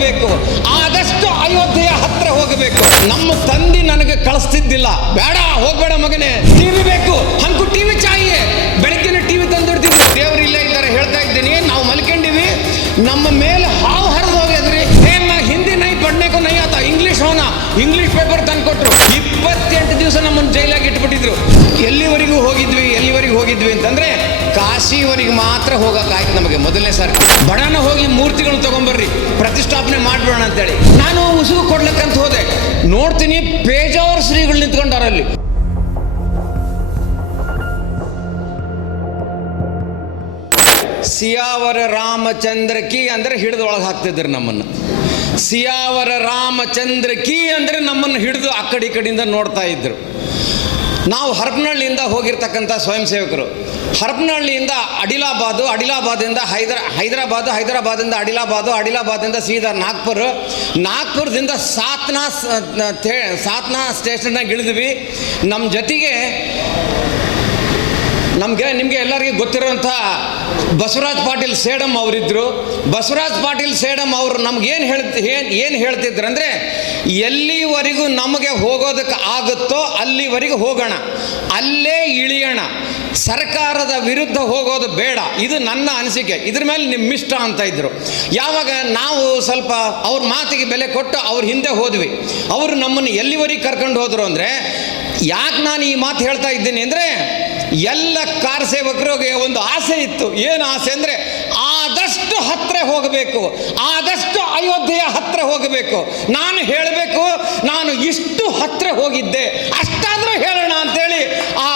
ಹೋಗಬೇಕು. ಆದಷ್ಟು ಅಯೋಧ್ಯೆಯ ಹತ್ರ ಹೋಗಬೇಕು. ನಮ್ಮ ತಂದೆ ನನಗೆ ಕಳಿಸ್ತಿದ್ದಿಲ್ಲ. ಬೇಡ, ಹೋಗ್ಬೇಡ ಮಗನೇ. ಟಿವಿ ಬೇಕು. ಹಂಕು ಟಿವಿ ಚಾಯಿಯೇ. ಬೆಳಗ್ಗಿನ ಟಿವಿ ತಂದಿಡ್ತಿದ್ರು. ದೇವ್ರು ಇಲ್ಲೇ ಇದ್ದಾರೆ ಹೇಳ್ತಾ ಇದ್ದೀನಿ. ನಾವು ಮಲ್ಕೊಂಡಿವಿ. ನಮ್ಮ ಮೇಲೆ ಹಾವು ಹರಿದು ಹೋಗಿದ್ರಿ. ಏನ್ ಹಿಂದಿ ನೈ ಪಡ್ನೇಕೋ ನೈ ಆತ. ಇಂಗ್ಲಿಷ್ ಹೋನ ಇಂಗ್ಲಿಷ್ ಪೇಪರ್ ತಂದು ಕೊಟ್ಟರು ಇಪ್ಪತ್ತೆಂಟು ದಿವಸ ನಮ್ಮನ್ನು ಜೈಲಾಗಿ ಇಟ್ಬಿಟ್ಟಿದ್ರು. ಎಲ್ಲಿವರೆಗೂ ಹೋಗಿದ್ವಿ ಎಲ್ಲಿವರೆಗೂ ಹೋಗಿದ್ವಿ ಅಂತಂದ್ರೆ ಕಾಶಿವರೆಗೆ ಮಾತ್ರ ಹೋಗಕ್ಕಾಯ್ತು ನಮಗೆ ಮೊದಲನೇ ಸಾರಿ. ಬಡನ ಹೋಗಿ ಮೂರ್ತಿಗಳನ್ನ ತಗೊಂಬರ್ರಿ, ಪ್ರತಿಷ್ಠಾಪನೆ ಮಾಡ್ಬೇಡ ಅಂತೇಳಿ. ನಾನು ಉಸುಗು ಕೊಡ್ಲಕ್ಕಂತ ಹೋದೆ. ನೋಡ್ತೀನಿ ಪೇಜಾವರ್ ಶ್ರೀಗಳು ನಿಂತ್ಕೊಂಡಾರಲ್ಲಿ ಸಿಯಾವರ ರಾಮಚಂದ್ರ ಕಿ ಅಂದ್ರೆ ಹಿಡಿದು ಒಳಗೆ ಹಾಕ್ತಿದ್ರು ನಮ್ಮನ್ನು. ಸಿಯಾವರ ರಾಮಚಂದ್ರ ಕಿ ಅಂದ್ರೆ ನಮ್ಮನ್ನು ಹಿಡಿದು ಆ ಕಡೆ ಈ ಕಡೆಯಿಂದ ನೋಡ್ತಾ ಇದ್ರು. ನಾವು ಹರಪನಹಳ್ಳಿಯಿಂದ ಹೋಗಿರ್ತಕ್ಕಂಥ ಸ್ವಯಂ ಸೇವಕರು ಹರಪನಹಳ್ಳಿಯಿಂದ ಅಡಿಲಾಬಾದು ಅಡಿಲಾಬಾದಿಂದ ಹೈದರ, ಹೈದರಾಬಾದು ಹೈದರಾಬಾದಿಂದ ಅಡಿಲಾಬಾದು ಅಡಿಲಾಬಾದಿಂದ ಸೀದಾ ನಾಗ್ಪುರ್. ನಾಗ್ಪುರದಿಂದ ಸಾತ್ನಾ ಸಾತ್ನಾ ಸ್ಟೇಷನ್ನಾಗ ಇಳಿದ್ವಿ. ನಮ್ಮ ಜೊತೆಗೆ ನಮಗೆ, ನಿಮಗೆ ಎಲ್ಲರಿಗೂ ಗೊತ್ತಿರುವಂಥ ಬಸವರಾಜ್ ಪಾಟೀಲ್ ಸೇಡಮ್ ಅವರಿದ್ದರು ಬಸವರಾಜ್ ಪಾಟೀಲ್ ಸೇಡಮ್ ಅವರು ನಮ್ಗೇನು ಹೇಳ್ತಿ, ಏನು ಹೇಳ್ತಿದ್ರು ಅಂದರೆ ಎಲ್ಲಿವರೆಗೂ ನಮಗೆ ಹೋಗೋದಕ್ಕೆ ಆಗುತ್ತೋ ಅಲ್ಲಿವರೆಗೂ ಹೋಗೋಣ. ಅಲ್ಲೇ ಇಳಿಯೋಣ. ಸರ್ಕಾರದ ವಿರುದ್ಧ ಹೋಗೋದು ಬೇಡ. ಇದು ನನ್ನ ಅನಿಸಿಕೆ. ಇದ್ರ ಮೇಲೆ ನಿಮ್ಮ ಇಷ್ಟ ಅಂತ ಇದ್ರು. ಯಾವಾಗ ನಾವು ಸ್ವಲ್ಪ ಅವ್ರ ಮಾತಿಗೆ ಬೆಲೆ ಕೊಟ್ಟು ಅವ್ರ ಹಿಂದೆ ಹೋದ್ವಿ. ಅವರು ನಮ್ಮನ್ನು ಎಲ್ಲಿವರೆಗೆ ಕರ್ಕೊಂಡು ಹೋದರು ಅಂದರೆ, ಯಾಕೆ ನಾನು ಈ ಮಾತು ಹೇಳ್ತಾ ಇದ್ದೀನಿ ಅಂದರೆ, ಎಲ್ಲ ಕಾರ್ ಸೇವಕರಿಗೆ ಒಂದು ಆಸೆ ಇತ್ತು. ಏನು ಆಸೆ ಅಂದರೆ, ಆದಷ್ಟು ಹತ್ತಿರ ಹೋಗಬೇಕು. ಆದಷ್ಟು ಅಯೋಧ್ಯೆಯ ಹತ್ತಿರ ಹೋಗಬೇಕು. ನಾನು ಹೇಳಬೇಕು, ನಾನು ಇಷ್ಟು ಹತ್ತಿರ ಹೋಗಿದ್ದೆ ಅಷ್ಟಾದರೂ ಹೇಳೋಣ ಅಂತೇಳಿ ಆ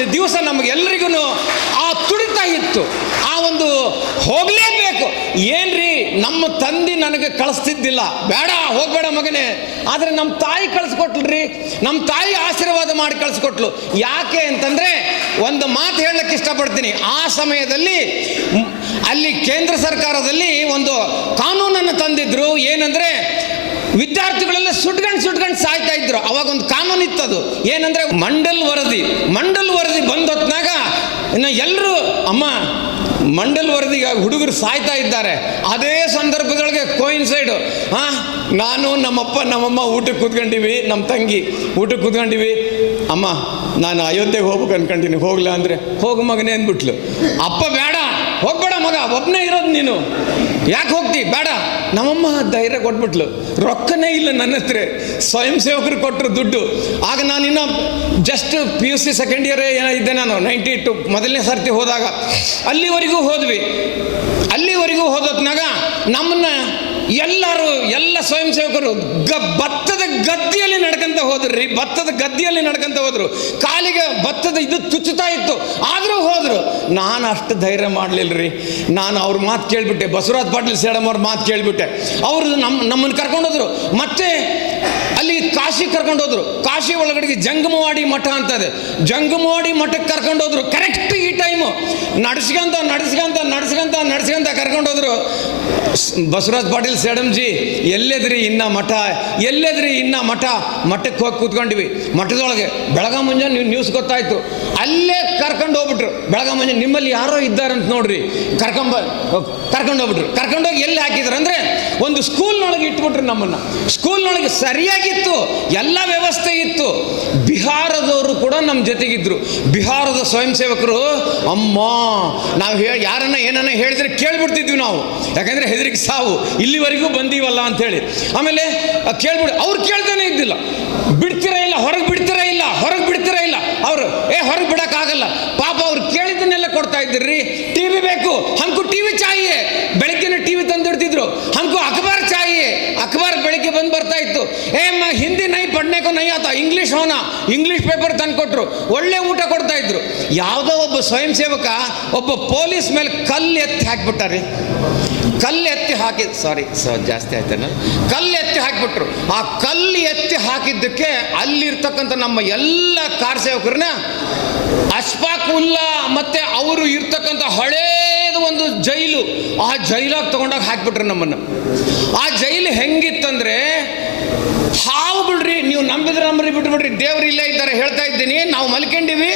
ಅವತ್ತಿನ ದಿವಸ ನಮಗೆಲ್ಲರಿಗೂ ಆ ತುಡಿತ ಇತ್ತು. ಆ ಒಂದು ಹೋಗಲೇಬೇಕು. ಏನ್ರಿ, ನಮ್ಮ ತಂದೆ ನನಗೆ ಕಳಿಸ್ತಿದ್ದಿಲ್ಲ. ಬೇಡ, ಹೋಗ್ಬೇಡ ಮಗನೇ. ಆದರೆ ನಮ್ಮ ತಾಯಿ ಕಳಿಸ್ಕೊಟ್ಲ್ರಿ. ನಮ್ಮ ತಾಯಿ ಆಶೀರ್ವಾದ ಮಾಡಿ ಕಳಿಸ್ಕೊಟ್ಲು. ಯಾಕೆ ಅಂತಂದ್ರೆ, ಒಂದು ಮಾತು ಹೇಳಕ್ಕೆ ಇಷ್ಟಪಡ್ತೀನಿ. ಆ ಸಮಯದಲ್ಲಿ, ಅಲ್ಲಿ ಕೇಂದ್ರ ಸರ್ಕಾರದಲ್ಲಿ ಒಂದು ಕಾನೂನನ್ನು ತಂದಿದ್ರು. ಏನಂದ್ರೆ, ವಿದ್ಯಾರ್ಥಿಗಳೆಲ್ಲ ಸುಟ್ಕೊಂಡು ಸುಟ್ಕೊಂಡು ಸಾಯ್ತಾ ಇದ್ರು. ಅವಾಗ ಒಂದು ಕಾನೂನು ಇತ್ತದು ಏನಂದ್ರೆ, ಮಂಡಲ್ ವರದಿ. ಮಂಡಲ್ ವರದಿ ಬಂದ ಹೊತ್ನಾಗ ಇನ್ನು ಎಲ್ಲರೂ ಅಮ್ಮ, ಮಂಡಲ್ ವರದಿಗಾಗಿ ಹುಡುಗರು ಸಾಯ್ತಾ ಇದ್ದಾರೆ. ಅದೇ ಸಂದರ್ಭಗಳಿಗೆ ಕೋಯಿನ್ಸೈಡು ಹಾ, ನಾನು ನಮ್ಮಪ್ಪ, ನಮ್ಮಮ್ಮ ಊಟಕ್ಕೆ ಕೂತ್ಕೊಂಡಿವಿ ನಮ್ಮ ತಂಗಿ ಊಟಕ್ಕೆ ಕೂತ್ಕೊಂಡಿವಿ. ಅಮ್ಮ, ನಾನು ಅಯೋಧ್ಯೆಗೆ ಹೋಗ್ಬೇಕು ಅನ್ಕೊಂತೀನಿ ಹೋಗ್ಲಾ ಅಂದರೆ? ಹೋಗು ಮಗನೇ ಅಂದ್ಬಿಟ್ಲು. ಅಪ್ಪ ಬೇಡ ಮಗ ಒಬ್ಬನೇ ಇರೋದು ನೀನು. ಯಾಕೆ ಹೋಗ್ತಿ? ಬೇಡ. ನಮ್ಮಮ್ಮ ಧೈರ್ಯ ಕೊಟ್ಬಿಟ್ಲು. ರೊಕ್ಕನೇ ಇಲ್ಲ ನನ್ನ ಹತ್ರ. ಸ್ವಯಂ ಸೇವಕರು ಕೊಟ್ಟರು ದುಡ್ಡು. ಆಗ ನಾನು ಇನ್ನು just P U C second year ಏನೋ ಇದ್ದೆ ನಾನು ನೈಂಟಿ ಟು ಮೊದಲನೇ ಸರ್ತಿ ಹೋದಾಗ. ಅಲ್ಲಿವರೆಗೂ ಹೋದ್ವಿ. ಅಲ್ಲಿವರೆಗೂ ಹೋದತ್ನಾಗ ನಮ್ಮನ್ನ ಎಲ್ಲರೂ, ಎಲ್ಲ ಸ್ವಯಂ ಸೇವಕರು ಗ, ಭತ್ತದ ಗದ್ದೆಯಲ್ಲಿ ನಡ್ಕೊಂತ ರೀ. ಭತ್ತದ ಗದ್ದೆಯಲ್ಲಿ ನಡ್ಕೊಂತ ಹೋದ್ರು. ಕಾಲಿಗೆ ಭತ್ತದ ಇದು ತುಚ್ಚುತ್ತಾ ಇತ್ತು. ಆದರೂ ಹೋದ್ರು. ನಾನು ಅಷ್ಟು ಧೈರ್ಯ ಮಾಡಲಿಲ್ಲ ರೀ ನಾನು ಅವ್ರ ಮಾತು ಕೇಳಿಬಿಟ್ಟೆ. ಬಸವರಾಜ್ ಪಾಟೀಲ್ ಸೇಡಮ್ ಅವ್ರ ಮಾತು ಕೇಳಿಬಿಟ್ಟೆ. ಅವರು ನಮ್ಮ ನಮ್ಮನ್ನು ಕರ್ಕೊಂಡೋದ್ರು. ಮತ್ತೆ ಅಲ್ಲಿ ಕಾಶಿ ಕರ್ಕೊಂಡೋದ್ರು. ಕಾಶಿ ಒಳಗಡೆಗೆ ಜಂಗಮವಾಡಿ ಮಠ ಅಂತ ಇದೆ. ಜಂಗಮವಾಡಿ ಮಠಕ್ಕೆ ಕರ್ಕೊಂಡೋದ್ರು. ಕರೆಕ್ಟ್ ಈ ಟೈಮು ನಡ್ಸ್ಕೊಂತ ನಡ್ಸ್ಕೊಂತ ನಡ್ಸ್ಕೊಂತ ನಡ್ಸ್ಕೊಂತ ಕರ್ಕೊಂಡೋದ್ರು. ಬಸವರಾಜ್ ಪಾಟೀಲ್ ಸೇಡಮ್ಜಿ ಎಲ್ಲೆದ್ರಿ ಇನ್ನ ಮಠ? ಎಲ್ಲೆದ್ರಿ ಇನ್ನ ಮಠ? ಮಠಕ್ಕೆ ಹೋಗಿ ಕೂತ್ಕೊಂಡ್ವಿ. ಮಠದೊಳಗೆ ಬೆಳಗ ಮುಂಜಾನೆ ನ್ಯೂಸ್ ಗೊತ್ತಾಯ್ತು. ಅಲ್ಲೇ ಕರ್ಕೊಂಡು ಹೋಗ್ಬಿಟ್ರು. ಬೆಳಗ ಮುಂಜಾನೆ ನಿಮ್ಮಲ್ಲಿ ಯಾರೋ ಇದ್ದಾರಂತ ನೋಡ್ರಿ. ಕರ್ಕೊಂಬ, ಕರ್ಕೊಂಡು ಹೋಗ್ಬಿಟ್ರು. ಕರ್ಕೊಂಡೋಗಿ ಎಲ್ಲಿ ಹಾಕಿದ್ರು? ಅಂದರೆ ಒಂದು ಸ್ಕೂಲ್ನೊಳಗೆ ಇಟ್ಬಿಟ್ರು ನಮ್ಮನ್ನ. ಸ್ಕೂಲ್ನೊಳಗೆ ಸರಿಯಾಗಿತ್ತು. ಎಲ್ಲ ವ್ಯವಸ್ಥೆ ಇತ್ತು. ಬಿಹಾರದವರು ಕೂಡ ನಮ್ಮ ಜೊತೆಗಿದ್ರು. ಬಿಹಾರದ ಸ್ವಯಂ ಸೇವಕರು, ಅಮ್ಮ, ನಾವು ಹೇ, ಯಾರನ್ನ ಏನನ್ನ ಹೇಳಿದ್ರೆ ಕೇಳ್ಬಿಡ್ತಿದ್ವಿ ನಾವು. ಯಾಕಂದ್ರೆ ಹೆದರಿಕೆ ಸಾವು. ಇಲ್ಲಿವರೆಗೂ ಬಂದೀವಲ್ಲ ಅಂತೇಳಿ. ಆಮೇಲೆ ಕೇಳ್ಬಿಡಿ. ಅವ್ರು ಕೇಳ್ತಾನೆ ಇದ್ದಿಲ್ಲ. ಬಿಡ್ತೀರಾ ಇಲ್ಲ? ಹೊರಗೆ ಬಿಡ್ತೀರಾ ಇಲ್ಲ ಹೊರಗೆ ಬಿಡ್ತೀರಾ ಇಲ್ಲ ಅವರು ಏ ಹೊರಗೆ ಬಿಡಕ್ಕಾಗಲ್ಲ. ಪಾಪ ಅವ್ರು ಕೇಳಿದ್ದನ್ನೆಲ್ಲ ಕೊಡ್ತಾ ಇದ್ರಿ ಟಿವಿ ಬೇಕು. ಹಂಕು ಟಿವಿ ಬೆಳಗ್ಗೆನ ಟಿ ಟಿವಿ ತಂದಿಡ್ತಿದ್ರು. ಹಂಕು ಅಖಬಾರ್ ಚಾಯಿಯೇ ಅಖಬಾರ್ ಬೆಳಿಗ್ಗೆ ಬಂದು ಬರ್ತಾ ಇತ್ತು. ಏ ಹಿಂದಿ ನೈ ಪಡ್ನೇಕೋ ನೈ ಆತ. ಇಂಗ್ಲಿಷ್ ಹೋನ ಇಂಗ್ಲಿಷ್ ಪೇಪರ್ ತಂದು ಕೊಟ್ರು ಒಳ್ಳೆ ಊಟ ಕೊಡ್ತಾ ಇದ್ರು. ಯಾವುದೋ ಒಬ್ಬ ಸ್ವಯಂ ಸೇವಕ, ಒಬ್ಬ ಪೊಲೀಸ್ ಮೇಲೆ ಕಲ್ಲು ಎತ್ತಿ ಹಾಕ್ಬಿಟ್ಟಾರಿ. ಕಲ್ಲು ಎತ್ತಿ ಹಾಕಿ ಸಾರಿ ಸೊ ಜಾಸ್ತಿ ಆಯ್ತೇನ. ಕಲ್ಲು ಎತ್ತಿ ಹಾಕಿಬಿಟ್ರು. ಆ ಕಲ್ಲು ಎತ್ತಿ ಹಾಕಿದ್ದಕ್ಕೆ ಅಲ್ಲಿರ್ತಕ್ಕಂಥ ನಮ್ಮ ಎಲ್ಲ ಕಾರ್ ಸೇವಕರನ್ನ ಉಲ್ಲಾ ಮತ್ತೆ ಅವರು ಇರ್ತಕ್ಕಂಥ ಹಳೇದು ಒಂದು ಜೈಲು, ಆ ಜೈಲಾಗ ತಗೊಂಡಾಗ ಹಾಕಿಬಿಟ್ರು ನಮ್ಮನ್ನು. ಆ ಜೈಲು ಹೆಂಗಿತ್ತಂದ್ರೆ, ಹಾವು ಬಿಡ್ರಿ, ನೀವು ನಂಬಿದ್ರೆ ನಂಬ್ರಿ, ಬಿಟ್ಬಿಡ್ರಿ, ದೇವ್ರು ಇಲ್ಲೇ ಇದ್ದಾರೆ ಹೇಳ್ತಾ ಇದ್ದೀನಿ, ನಾವು ಮಲ್ಕೊಂಡಿವಿ,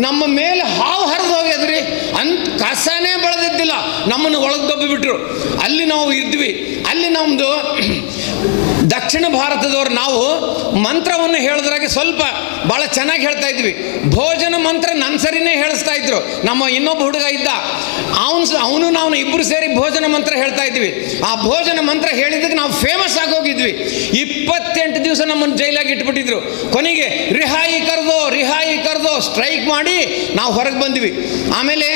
ನಮ್ಮ ಮೇಲೆ ಹಾವು ಹರಿದು ಹೋಗ್ಯದ್ರಿ, ಅಂತ ಕಸನೇ ಬೆಳೆದಿದ್ದಿಲ್ಲ, ನಮ್ಮನ್ನು ಒಳಗೆ ದಬ್ಬಿ ಬಿಟ್ರು. ಅಲ್ಲಿ ನಾವು ಇದ್ವಿ, ಅಲ್ಲಿ ನಮ್ಮದು ದಕ್ಷಿಣ ಭಾರತದವರು ನಾವು ಮಂತ್ರವನ್ನು ಹೇಳಿದ್ರಾಗೆ ಸ್ವಲ್ಪ ಭಾಳ ಚೆನ್ನಾಗಿ ಹೇಳ್ತಾ ಇದ್ವಿ. ಭೋಜನ ಮಂತ್ರ ನನ್ನ ಸರಿನೇ ಹೇಳಿಸ್ತಾ ಇದ್ರು. ನಮ್ಮ ಇನ್ನೊಬ್ಬ ಹುಡುಗ ಇದ್ದ. ಅವನು ಅವನು ನಾವು ಇಬ್ಬರು ಸೇರಿ ಭೋಜನ ಮಂತ್ರ ಹೇಳ್ತಾ ಇದ್ವಿ. ಆ ಭೋಜನ ಮಂತ್ರ ಹೇಳಿದ್ದಕ್ಕೆ ನಾವು ಫೇಮಸ್ ಹೋಗಿದ್ವಿ. ಇಪ್ಪತ್ತೆಂಟು ದಿವಸ ನಮ್ಮನ್ನು ಜೈಲಾಗಿ ಇಟ್ಬಿಟ್ಟಿದ್ರು. ಕೊನೆಗೆ, ರಿಹಾಯಿ ಕರೆದೋ ರಿಹಾಯಿ ಕರೆದೋ ಸ್ಟ್ರೈಕ್ ಮಾಡಿ ನಾವು ಹೊರಗೆ ಬಂದ್ವಿ. ಆಮೇಲೆ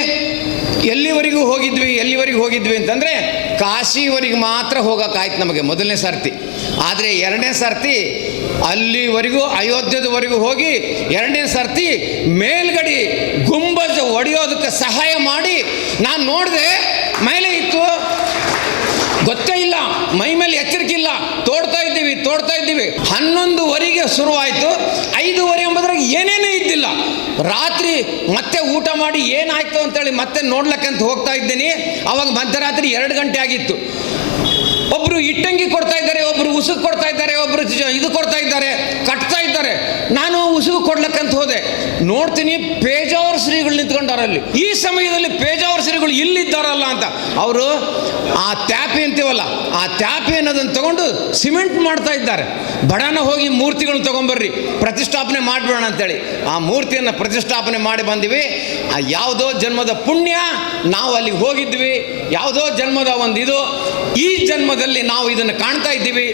ಎಲ್ಲಿವರೆಗೂ ಹೋಗಿದ್ವಿ ಎಲ್ಲಿವರೆಗೂ ಹೋಗಿದ್ವಿ ಅಂತಂದರೆ ಕಾಶಿವರೆಗೆ ಮಾತ್ರ ಹೋಗೋಕ್ಕಾಯ್ತು ನಮಗೆ ಮೊದಲನೇ ಸರ್ತಿ. ಆದರೆ ಎರಡನೇ ಸರ್ತಿ ಅಲ್ಲಿವರೆಗೂ ಅಯೋಧ್ಯದವರೆಗೂ ಹೋಗಿ ಎರಡನೇ ಸರ್ತಿ ಮೇಲ್ಗಡಿ ಗುಂಬಜ್ ಒಡೆಯೋದಕ್ಕೆ ಸಹಾಯ ಮಾಡಿ ನಾನು ನೋಡಿದೆ ಮೇಲೆ ಇತ್ತು. ಗೊತ್ತೇ ಇಲ್ಲ, ಮೈ ಮೇಲೆ ಎಚ್ಚರಿಕೆ ಇಲ್ಲ. ತೋಡ್ತಾ ಇದ್ದೀವಿ ತೋಡ್ತಾ ಇದ್ದೀವಿ. ಹನ್ನೊಂದುವರೆಗೆ ಶುರುವಾಯಿತು. ರಾತ್ರಿ ಮತ್ತೆ ಊಟ ಮಾಡಿ ಏನಾಯ್ತು ಅಂತೇಳಿ ಮತ್ತೆ ನೋಡ್ಲಕ್ಕಂತ ಹೋಗ್ತಾ ಇದ್ದೀನಿ. ಅವಾಗ ಮಧ್ಯರಾತ್ರಿ ಎರಡು ಗಂಟೆ ಆಗಿತ್ತು. ಒಬ್ರು ಇಟ್ಟಂಗಿ ಕೊಡ್ತಾ ಇದ್ದಾರೆ, ಒಬ್ರು ಉಸುಕ್ ಕೊಡ್ತಾ ಇದ್ದಾರೆ, ಒಬ್ರು ಇದು ಕೊಡ್ತಾ ಇದ್ದಾರೆ. ಉಸುಕು ಕೊಡ್ಲಕ್ಕಂತ ಹೋದೆ. ನೋಡ್ತೀನಿ ಪೇಜಾವರ ಶ್ರೀಗಳು ನಿಂತ್ಕೊಂಡಾರಲ್ಲಿ ಈ ಸಮಯದಲ್ಲಿ ಪೇಜಾವರ ಶ್ರೀಗಳು ಇಲ್ಲಿದ್ದಾರಲ್ಲ ಅಂತ. ಅವರು ಆ ತ್ಯಾಪಿ ಅಂತೀವಲ್ಲ, ಆ ತ್ಯಾಪಿ ಅನ್ನೋದನ್ನು ತಗೊಂಡು ಸಿಮೆಂಟ್ ಮಾಡ್ತಾ ಇದ್ದಾರೆ. ಬಡನ ಹೋಗಿ ಮೂರ್ತಿಗಳನ್ನ ತಗೊಂಬರ್ರಿ, ಪ್ರತಿಷ್ಠಾಪನೆ ಮಾಡಿಬಿಡೋಣ ಅಂತೇಳಿ. ಆ ಮೂರ್ತಿಯನ್ನು ಪ್ರತಿಷ್ಠಾಪನೆ ಮಾಡಿ ಬಂದಿವಿ. ಆ ಯಾವುದೋ ಜನ್ಮದ ಪುಣ್ಯ, ನಾವು ಅಲ್ಲಿಗೆ ಹೋಗಿದ್ವಿ. ಯಾವುದೋ ಜನ್ಮದ ಒಂದು ಇದು ಈ ಜನ್ಮದಲ್ಲಿ ನಾವು ಇದನ್ನು ಕಾಣ್ತಾ ಇದ್ದೀವಿ.